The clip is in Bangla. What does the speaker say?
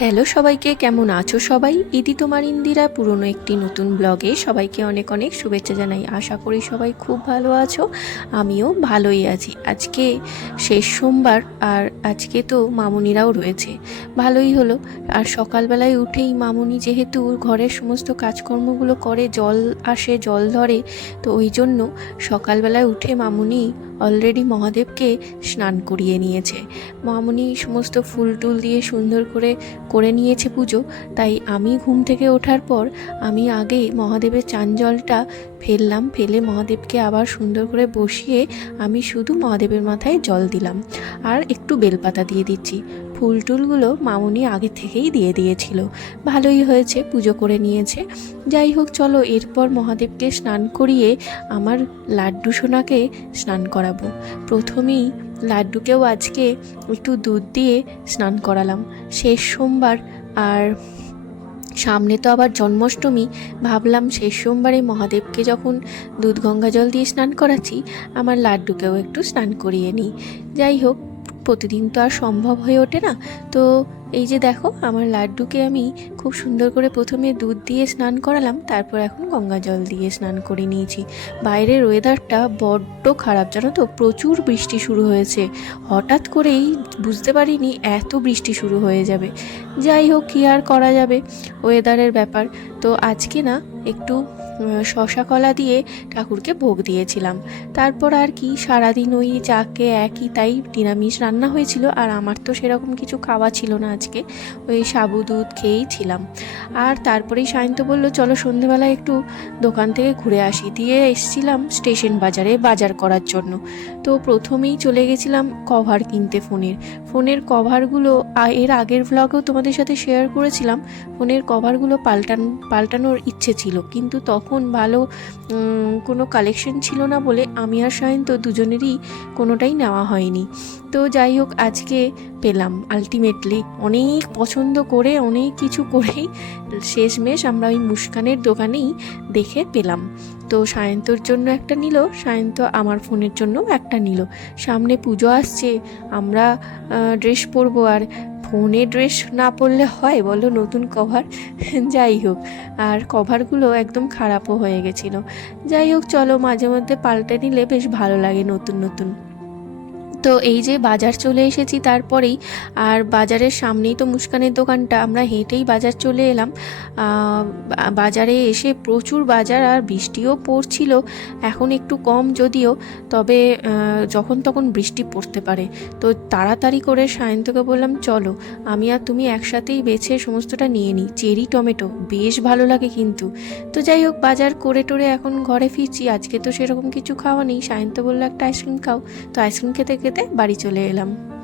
হ্যালো সবাইকে, কেমন আছো সবাই? ইদি তোমার ইন্দিরা, পুরনো একটি নতুন ব্লগে সবাইকে অনেক অনেক শুভেচ্ছা জানাই। আশা করি সবাই খুব ভালো আছো, আমিও ভালোই আছি। আজকে শেষ সোমবার আর আজকে তো মামুনিরাও রয়েছে। ভালোই হলো। আর সকালবেলায় উঠেই মামুনি যেহেতু ঘরের সমস্ত কাজকর্মগুলো করে, জল আসে, জল ধরে, তো ওই জন্য সকালবেলায় উঠে মামুনি অলরেডি মহাদেবকে স্নান করিয়ে নিয়েছে। মামনি সমস্ত ফুল টুল দিয়ে সুন্দর করে করে নিয়েছে পুজো, তাই আমি ঘুম থেকে ওঠার পর আমি আগে মহাদেবের চান জলটা ফেললাম, ফেলে মহাদেবকে আবার সুন্দর করে বসিয়ে আমি শুধু মহাদেবের মাথায় জল দিলাম। আর একটু বেলপাতা দিয়ে দিচ্ছি। ফুল টুলগুলো মামুনি আগে থেকেই দিয়ে দিয়েছিল। ভালোই হয়েছে, পুজো করে নিয়েছে। যাই হোক, চলো এরপর মহাদেবকে স্নান করিয়ে আমার লাড্ডু সোনাকে স্নান করাবো। প্রথমেই লাড্ডুকেও আজকে একটু দুধ দিয়ে স্নান করালাম। শেষ সোমবার আর সামনে তো আবার জন্মাষ্টমী, ভাবলাম শেষ সোমবারে মহাদেবকে যখন দুধ গঙ্গা জল দিয়ে স্নান করাচ্ছি, আমার লাড্ডুকেও একটু স্নান করিয়ে নিই। যাই হোক প্রতিদিন তো আর সম্ভব হয়ে ওঠে না। তো এই যে দেখো, আমার লাড্ডুকে আমি খুব সুন্দর করে প্রথমে দুধ দিয়ে স্নান করালাম, তারপর এখন গঙ্গা জল দিয়ে স্নান করে নিয়েছি। বাইরের ওয়েদারটা বড্ড খারাপ, জানো তো? প্রচুর বৃষ্টি শুরু হয়েছে। হঠাৎ করেই বুঝতে পারিনি এত বৃষ্টি শুরু হয়ে যাবে। যাই হোক, কী আর করা যাবে? ওয়েদারের ব্যাপার। তো আজকে না একটু শশা কলা দিয়ে ঠাকুরকে ভোগ দিয়েছিলাম। তারপর আর কি, সারাদিন ওই যাকে একই তাই নিরামিষ রান্না হয়েছিল, আর আমার তো সেরকম কিছু খাওয়া ছিল না আজকে, ওই সাবু দুধ খেয়েই ছিলাম। আর তারপরেই সায়ন্ত বলল, চলো সন্ধেবেলায় একটু দোকান থেকে ঘুরে আসি। দিয়ে এসছিলাম স্টেশন বাজারে বাজার করার জন্য। তো প্রথমেই চলে গেছিলাম কভার কিনতে ফোনের। ফোনের কভারগুলো এর আগের ভ্লগেও তোমাদের সাথে শেয়ার করেছিলাম। ফোনের কভারগুলো পাল্টান, পাল্টানোর ইচ্ছে ছিল কিন্তু তখন ভালো কোনো কালেকশন ছিল না বলে আমি আর সায়ন্ত দুজনেরই কোনোটাই নেওয়া হয়নি। তো যাই হোক, আজকে পেলাম আলটিমেটলি অনেক পছন্দ করে, অনেক কিছু করেই শেষমেশ আমরা ওই মুস্কানের দোকানেই দেখে পেলাম। তো সায়ন্তর জন্য একটা নিল সায়ন্ত আমার ফোনের জন্য একটা নিল। সামনে পুজো আসছে, আমরা ড্রেস পরবো আর ফোনে ড্রেস না পরলে হয় বলো নতুন কভার যাই হোক, আর কভারগুলো একদম খারাপও হয়ে গেছিল। যাই হোক, চলো মাঝে মধ্যে পাল্টে নিলে বেশ ভালো লাগে নতুন নতুন। তো এই যে বাজার চলে এসেছি তারপরেই, আর বাজারের সামনেই তো মুস্কানের দোকানটা, আমরা হেঁটেই বাজার চলে এলাম। বাজারে এসে প্রচুর বাজার আর বৃষ্টিও পড়ছিল, এখন একটু কম যদিও, তবে যখন তখন বৃষ্টি পড়তে পারে। তো তাড়াতাড়ি করে সায়ন্তকে বললাম, চলো, আমি আর তুমি একসাথেই বেছে সমস্তটা নিয়ে নিই, চেরি, টমেটো, বেশ ভালো লাগে কিন্তু। তো যাই হোক, বাজার করে টোরে এখন ঘরে ফিরছি, আজকে তো সেরকম কিছু খাওয়া নেই, সায়ন্ত বলল, একটা আইসক্রিম খাও। তো আইসক্রিম খেতে খেতে বাড়ি চলে এলাম।